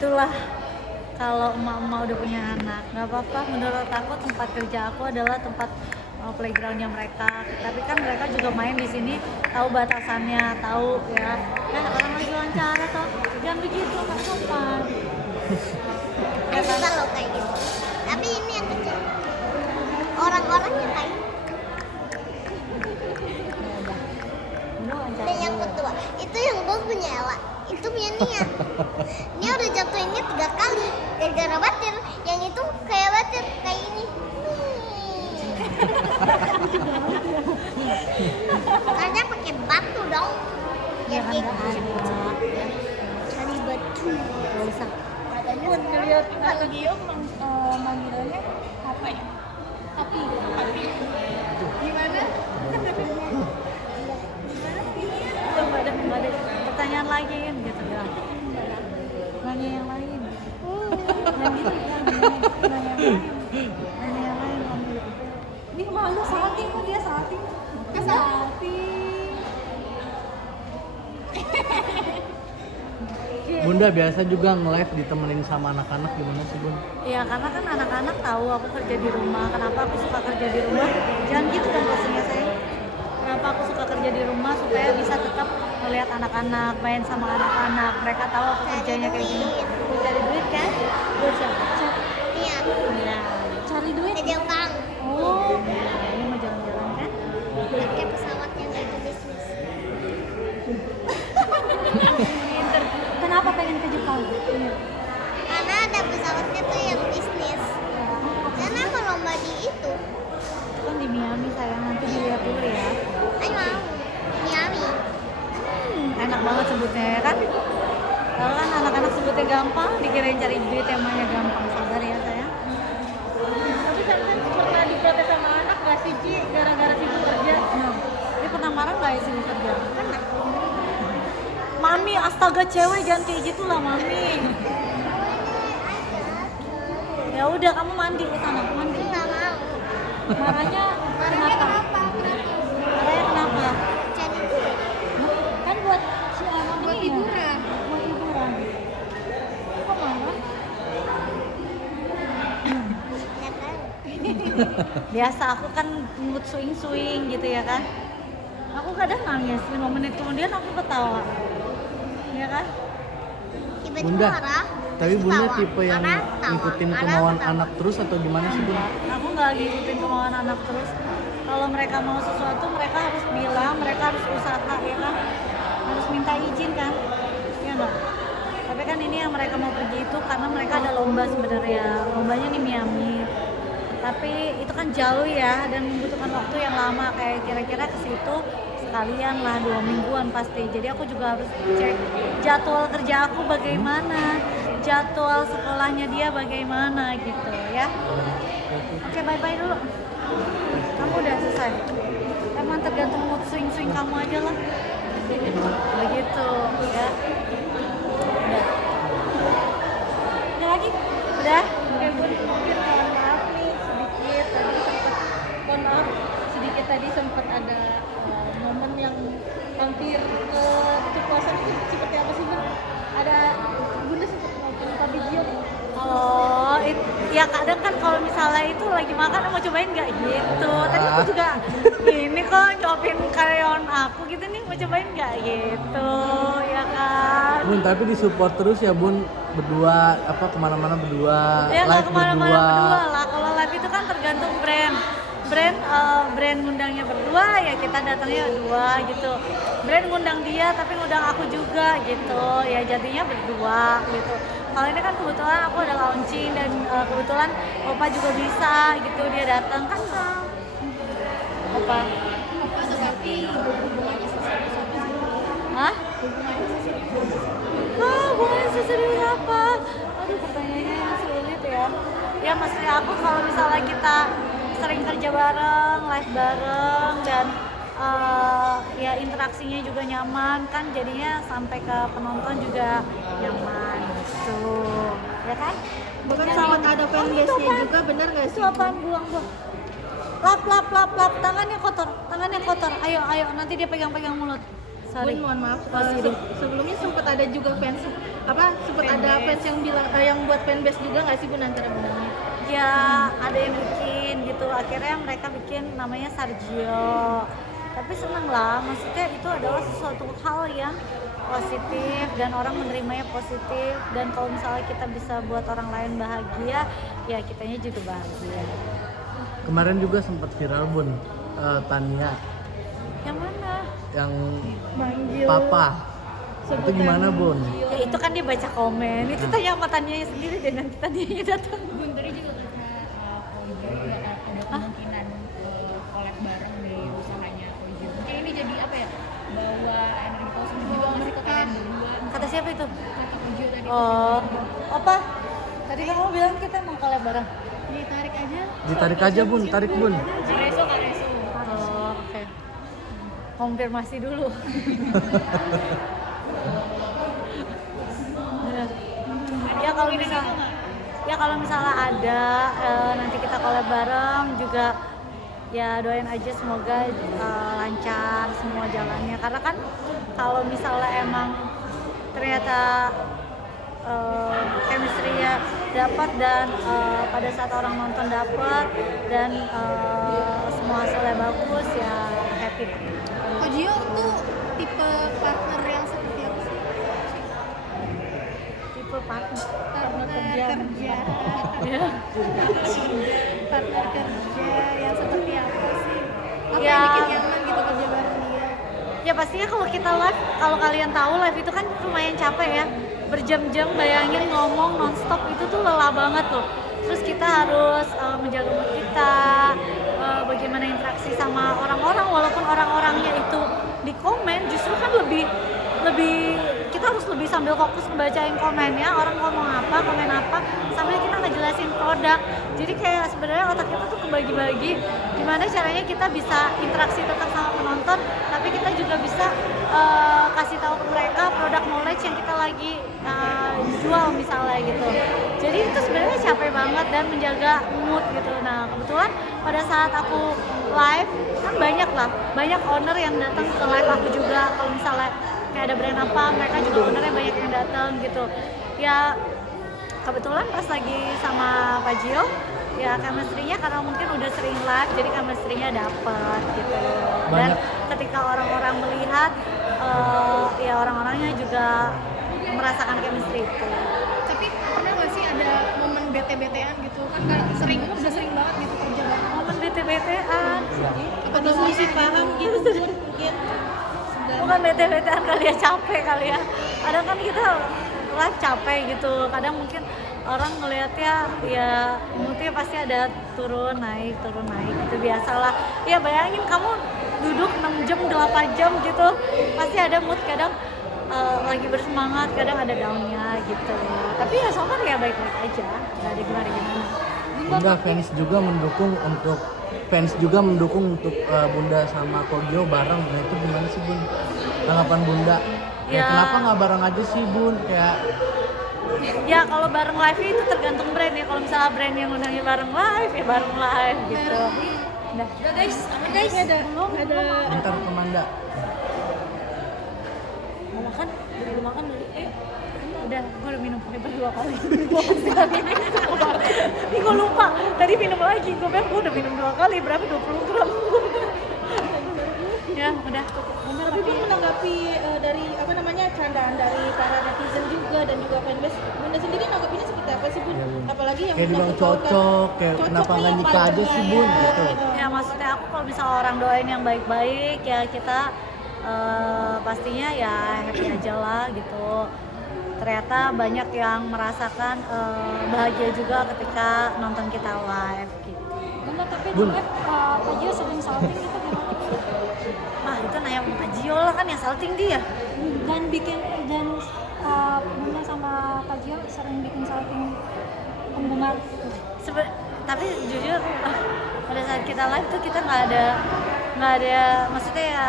Itulah kalau emak-emak udah punya anak, nggak apa-apa. Menurut aku tempat kerja aku adalah tempat playgroundnya mereka. Tapi kan mereka juga main di sini, tahu batasannya, tahu ya. Orang lagi wawancara toh, jangan begitu, nggak sopan. Aku suka loh kayak gitu. Tapi ini yang kecil. Orang-orangnya kayak. Dan yang kedua, itu yang bos punya Ella. Itu punya Nia. Nia udah jatuhinnya 3 kali gara-gara batir. Yang itu kayak batir kayak ini. Karena pakai batu dong. Ya kan kayak nggak gitu. ada. Cari batu. Nggak usah. Buat ngeliat kalau dia manggilannya apa ya? Tapi gimana? Nggak ada pertanyaan lagi kan gitu ya. Nanya yang lain. Nanya gitu kan. Nanya yang lain. Nanya yang lain. Ini malu salting kok dia salting. Salting. Bunda biasa juga nge-live ditemenin sama anak-anak gimana sih Bun? Iya, karena kan anak-anak tahu aku kerja di rumah. Kenapa aku suka kerja di rumah? Jangan gitu dong posisinya saya. Kenapa aku suka kerja di rumah supaya bisa tetap melihat anak-anak, main sama anak-anak. Mereka tahu aku kerjanya kayak gini. Cari duit kan? Buat siapa? Iya. Iya. Cari duit. Kerja utang. Oh, ini mau jalan-jalan kan? Pakai pesawat yang itu bisnis. Pinter. Kenapa pengen ke Jepang? Karena ada pesawatnya tuh yang bisnis. Karena mau lomba di itu. Itu kan di Miami sayang, nanti dilihat dulu ya. Ayo mau. Miami. Enak banget sebutnya ya kan? Kalau kan anak-anak sebutnya gampang, dikirain cari duit emangnya gampang. Sabar ya sayang. Tapi sampai pernah diprotes sama anak gak sih Ci gara-gara sibuk kerja? Dia pernah marah nggak ya sini kerja? Mami, astaga cewek jangan kayak gitu lah mami. Ya udah kamu mandi ke sana, mandi. Nggak mau. Marahnya kenapa? Marahnya kenapa? Jadi duit. Kan buat si anak Buat ini ya? hiburan. Buat hiburan. Kok marah? Ya kan? Biasa aku kan mood swing gitu ya kan. Aku kadang nangis, 5 menit kemudian aku ketawa. Ya kan? Tiba-tiba Bunda, marah. tapi terus Bunda ketawa. tipe yang Marah, ketawa. ngikutin Marah, kemauan ketawa. anak terus atau gimana sih Bun? Aku nggak ngikutin kemauan anak terus. Kalau mereka mau sesuatu, mereka harus bilang, mereka harus usaha ya kan, harus minta izin kan, ya nggak? Tapi kan ini yang mereka mau pergi itu karena mereka ada lomba sebenarnya, lombanya di Miami. Tapi itu kan jauh ya dan membutuhkan waktu yang lama, kayak kira-kira ke situ sekalian lah 2 mingguan pasti. Jadi aku juga harus cek jadwal kerja aku bagaimana, jadwal sekolahnya dia bagaimana gitu ya. Oke, bye-bye dulu. Kamu udah selesai? Emang tergantung mood swing kamu aja lah. Begitu ya. Udah. Udah lagi? Udah? Oke Bun, mungkin mohon maaf nih sedikit tadi sempat ada momen yang hampir keceplosan itu seperti apa sih Bun? Ada Bunda sempat nonton video. Oh, ya kadang kan kalau misalnya itu lagi makan mau cobain nggak gitu. Tadi aku juga ini kok nyopin karyawan aku gitu nih, mau cobain nggak gitu, ya kan? Bun, tapi disupport terus ya Bun, berdua apa kemana-mana berdua, Ya nggak live kemana-mana berdua. berdua lah. Kalau live itu kan tergantung brand ngundangnya berdua ya kita datangnya berdua gitu. Brand ngundang dia tapi ngundang aku juga gitu. Ya jadinya berdua gitu. Kalau ini kan kebetulan aku ada launching dan kebetulan Opa juga bisa gitu, dia datang kan. Opa. Apa seperti hubungannya seserius apa sih? Hah? Boleh seserius apa? Aduh pertanyaannya yang sulit ya. Ya maksudnya aku kalau misalnya kita sering kerja bareng, live bareng dan ya interaksinya juga nyaman kan, jadinya sampai ke penonton juga nyaman gitu. Ya kan? Bahkan Yang sempat ini- ada Oh, fanbase-nya itu apaan? juga, bener gak Itu sih? apaan? Buang. Lap, tangannya kotor. Ayo, nanti dia pegang mulut. Sorry. Bun, mohon maaf. Oh, sorry. Sebelumnya sempat ada juga fans Sempet ada fans yang bilang yang buat fanbase juga nggak sih Bun antara Bundanya? Ya ada yang bikin gitu, akhirnya mereka bikin namanya Sargio. Tapi seneng lah, maksudnya itu adalah sesuatu hal yang positif dan orang menerimanya positif, dan kalau misalnya kita bisa buat orang lain bahagia, ya kitanya juga bahagia. Kemarin juga sempat viral Bun, Tania Yang mana? yang Manggil papa. Itu gimana Bun? Ya itu kan dia baca komen, itu tanya sama Tanianya sendiri deh, nanti Tanianya datang. Bun tadi juga karena Kojo juga ada kemungkinan collab bareng di usahanya Kojo. Mungkin ini jadi apa ya? Bawa energi positif juga masih ke kalian berdua. Kata siapa itu? Kata Kojo tadi. Oh, apa? Tadi kamu bilang kita mau collab bareng. Ditarik aja. Ditarik aja Bun, tarik Bun. Kareso. Oh, oke. Konfirmasi dulu. Ya kalau misalnya ada nanti kita collab bareng juga, ya doain aja semoga lancar semua jalannya, karena kan kalau misalnya emang ternyata chemistry-nya dapat dan pada saat orang nonton dapat dan semua hasilnya bagus, ya happy. Kojo tuh tipe partner yang seperti apa sih? Tipe partner Kerja. ya. Partner kerja yang seperti apa sih? Apa Ya. yang bikin nyaman gitu kerja bareng dia? Ya pastinya kalau kita live, kalau kalian tahu live itu kan lumayan capek ya, berjam-jam, bayangin ngomong nonstop itu tuh lelah banget loh. Terus kita harus menjaga mood kita, bagaimana interaksi sama orang-orang, walaupun orang-orangnya itu di komen justru kan lebih kita harus lebih sambil fokus ngebacain komennya, orang ngomong apa, komen apa, sambil kita ngejelasin produk. Jadi kayak sebenarnya otak kita tuh kebagi-bagi gimana caranya kita bisa interaksi tetap sama penonton, tapi kita juga bisa kasih tahu ke mereka produk knowledge yang kita lagi jual misalnya gitu. Jadi itu sebenarnya capek banget dan menjaga mood gitu. Nah kebetulan pada saat aku live kan banyak owner yang datang ke live aku juga. Kalau misalnya kayak ada brand apa, mereka juga ownernya banyak yang datang gitu. Ya kebetulan pas lagi sama Pak Gio, ya chemistry-nya karena mungkin udah sering live, jadi chemistry-nya dapet gitu. Dan ketika orang-orang melihat, ya orang-orangnya juga merasakan chemistry itu. Tapi pernah nggak sih ada momen bete-betean gitu kan? Udah sering banget gitu kerja bareng. Momen bete-betean, Apa tuh sih paham gitu mungkin? bukan bete-betean kali ya, capek kali ya. Kadang kan kita live capek gitu, kadang mungkin orang ngelihatnya ya moodnya pasti ada turun naik itu biasalah ya. Bayangin kamu duduk 6 jam 8 jam gitu, pasti ada mood, kadang lagi bersemangat, kadang ada downnya gitu. Tapi ya so far ya baik-baik aja, nggak ada gimana-gimana. Bunda fans juga mendukung untuk Bunda sama Kojo bareng. Nah itu gimana sih Bun? Tanggapan Bunda? Ya, kenapa nggak bareng aja sih Bun? Kayak ya kalau bareng live itu tergantung brand ya. Kalau misalnya brand yang undangnya bareng live ya bareng live gitu. Udah Guys, ada ntar ke Manda. mau makan? Udah makan dulu. Udah, gue udah minum hebat 2 kali. Gue pasti lagi minum. Ini gue lupa. Tadi minum lagi. Gue bilang gue udah minum 2 kali. Berapa? 20 gram. Ya, udah. Tapi Bun menanggapi dari candaan dari para netizen juga dan juga fanbase, Bunda sendiri nanggapinnya seperti apa sih Bun? Ya, Bun. Apalagi yang Kayak udah dibilang ketahuan cocok, kayak kenapa nggak nikah aja sih Bun gitu. Ya maksudnya aku kalau misalnya orang doain yang baik-baik ya kita pastinya ya happy aja lah gitu. Ternyata banyak yang merasakan bahagia juga ketika nonton kita live gitu. Bunda tapi Bun. di live Pak Gio sering salting gitu gimana? Ah itu nanya Pak Gio lah, kan yang salting dia. Dan Bunda sama Pak Gio sering bikin salting penggemar gitu. Tapi jujur pada saat kita live tuh kita nggak ada maksudnya ya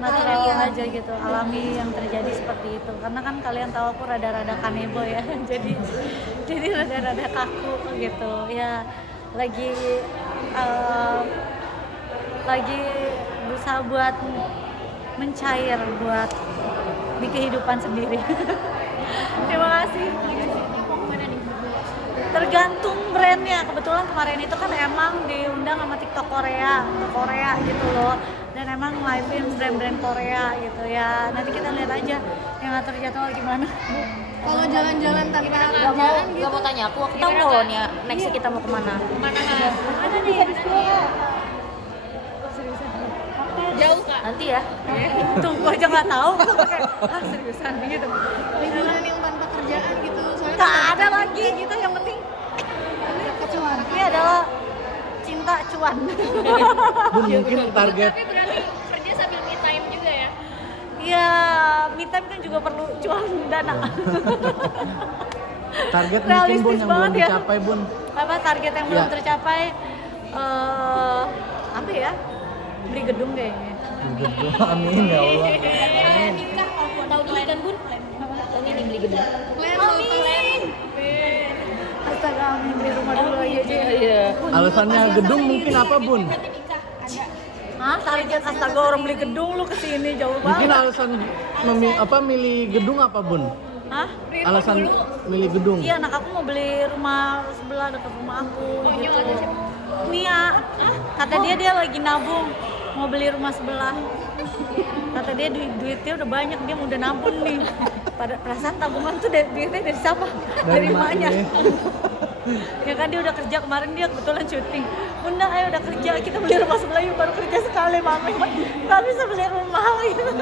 natural aja gitu, alami yang terjadi seperti itu. Karena kan kalian tahu aku rada-rada kanebo ya, jadi rada-rada kaku gitu ya. Lagi berusaha buat mencair buat di kehidupan sendiri. Terima kasih. Tergantung brandnya. Kebetulan kemarin itu kan emang diundang sama TikTok Korea gitu loh. Dan emang live-in brand-brand Korea gitu ya. Nanti kita lihat aja yang ngatur jadwal gimana. Kalau jalan-jalan tanpa Gak mau tanya aku tahu loh nih next kita mau kemana. Ada nih Jauh kak. Nanti ya. tuh gua aja nggak tahu. Gua pakai seriusan gitu. liburan yang tanpa kerjaan gitu, soalnya Nggak ada lagi gitu, yang penting kecuali ini adalah cinta cuan. Bun, mungkin target Tapi berarti kerja sambil me time juga ya? Ya, me time kan juga perlu cuan dana. target mungkin Bun Realistis yang belum banget ya. dicapai Bun. Apa target yang belum Ya. tercapai? Apa ya? Beli gedung kayaknya. Amin ya Allah. Tahun ini kan Bun? Tahun ini beli gedung. Amin. Astaga, amin, beli rumah dulu aja. Iya. Alasannya gedung mungkin apa Bun? Hah? Target astaga, orang beli gedung lu kesini jauh Mungkin banget. alasan milih gedung apa Bun? Hah? Alasan milih gedung. Iya, anak aku mau beli rumah sebelah dekat rumah aku gitu. Mia, kata dia lagi nabung mau beli rumah sebelah. Kata dia duitnya udah banyak, dia udah nabung nih. Pada perasaan tabungan tuh duitnya dari siapa? Dari emaknya. Ya kan dia udah kerja kemarin, dia kebetulan syuting. Bunda, ayo udah kerja, kita beli rumah sebelah yuk, baru kerja sekali mami. Nggak bisa beli rumah gitu.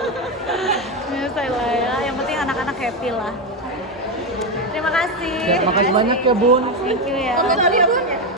Ya saya lah ya, yang penting anak-anak happy lah. Terima kasih. Makasih banyak ya Bun. Thank you ya.